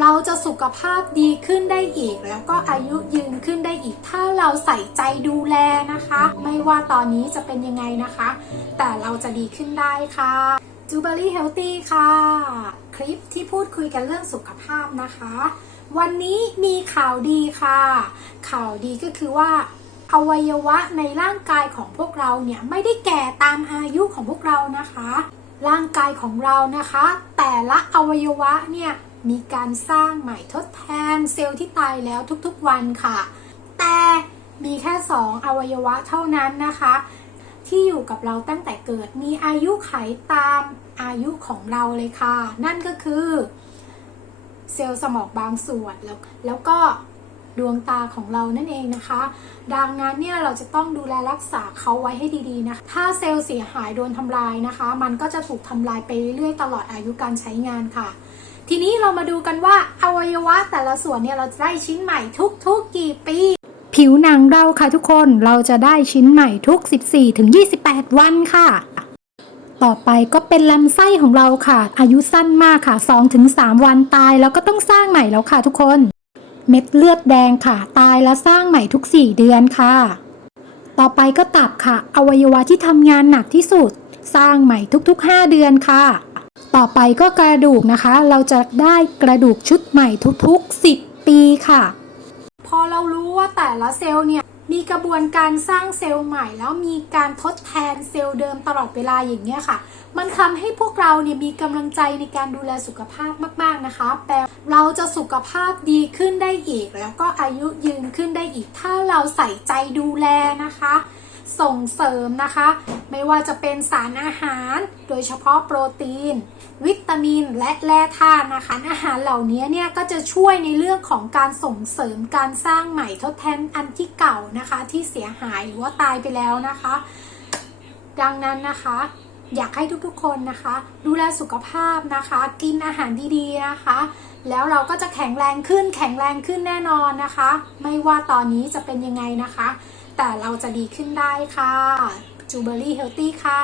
เราจะสุขภาพดีขึ้นได้อีก แล้วก็อายุยืนขึ้นได้อีก ถ้าเราใส่ใจดูแลนะคะ ไม่ว่าตอนนี้จะเป็นยังไงนะคะ แต่เราจะดีขึ้นได้ค่ะจูเบอรี่เฮลตี้ค่ะ คลิปที่พูดคุยกันเรื่องสุขภาพนะคะ วันนี้มีข่าวดีค่ะ ข่าวดีก็คือว่าอวัยวะในร่างกายของพวกเราเนี่ยไม่ได้แก่ตามอายุของพวกเรานะคะ ร่างกายของเรานะคะ แต่ละอวัยวะเนี่ย มีการสร้างใหม่ทดแทนเซลล์ที่ตายแล้วทุกๆวันค่ะ แต่มีแค่ 2 อวัยวะเท่านั้นนะคะ ที่อยู่กับเราตั้งแต่เกิดมีอายุไขตามอายุของเราเลยค่ะ นั่นก็คือ เซลล์สมองบางส่วนแล้วแล้วก็ดวงตาของเรานั่นเองนะคะ ดังนั้นเนี่ยเราจะต้องดูแลรักษาเขาไว้ให้ดีๆนะคะ ถ้าเซลล์เสียหายโดนทำลายนะคะ มันก็จะถูกทำลายไปเรื่อยๆตลอดอายุการใช้งานค่ะ ทีนี้เรามาดูกันว่าอวัยวะแต่ละส่วนเนี่ยเราจะได้ชิ้นใหม่ทุก ๆ กี่ปี ผิวหนังเราค่ะทุกคนเราจะได้ชิ้นใหม่ทุก 14-28 วันค่ะ ต่อไปก็เป็นลำไส้ของเราค่ะ อายุสั้นมากค่ะ2-3วันตายแล้วก็ต้องสร้างใหม่แล้วค่ะทุกคน เม็ดเลือดแดงค่ะ ตายแล้วสร้างใหม่ทุก 4 เดือนค่ะ ต่อไปก็ตับค่ะ อวัยวะที่ทำงานหนักที่สุด สร้างใหม่ทุกๆ 5 เดือนค่ะ ต่อไปก็กระดูกนะคะ เราจะได้กระดูกชุดใหม่ทุกๆ 10 ปีค่ะ พอเรารู้ว่าแต่ละเซลล์เนี่ยมีกระบวนการสร้างเซลล์ใหม่ แล้วมีการทดแทนเซลล์เดิมตลอดเวลาอย่างเนี้ยค่ะ มันทำให้พวกเราเนี่ยมีกำลังใจในการดูแลสุขภาพมาก ๆ นะคะแต่เราจะสุขภาพดีขึ้นได้อีก แล้วก็อายุยืนขึ้นได้อีก ถ้าเราใส่ใจดูแลนะคะ ส่งเสริมนะคะ ไม่ว่าจะเป็นสารอาหาร โดยเฉพาะโปรตีน วิตามินและแร่ธาตุนะคะอาหารเหล่านี้เนี่ยก็จะช่วยในเรื่องของการส่งเสริมการสร้างใหม่ทดแทนอันที่เก่านะคะ ที่เสียหายหรือว่าตายไปแล้วนะคะ ดังนั้นนะคะอยากให้ทุกๆ คนนะคะ ดูแลสุขภาพนะคะ กินอาหารดีๆนะคะ แล้วเราก็จะแข็งแรงขึ้นแข็งแรงขึ้นแน่นอนนะคะ ไม่ว่าตอนนี้จะเป็นยังไงนะคะ แต่เราจะดีขึ้นได้ค่ะ จูเบอรี่เฮลตี้ค่ะ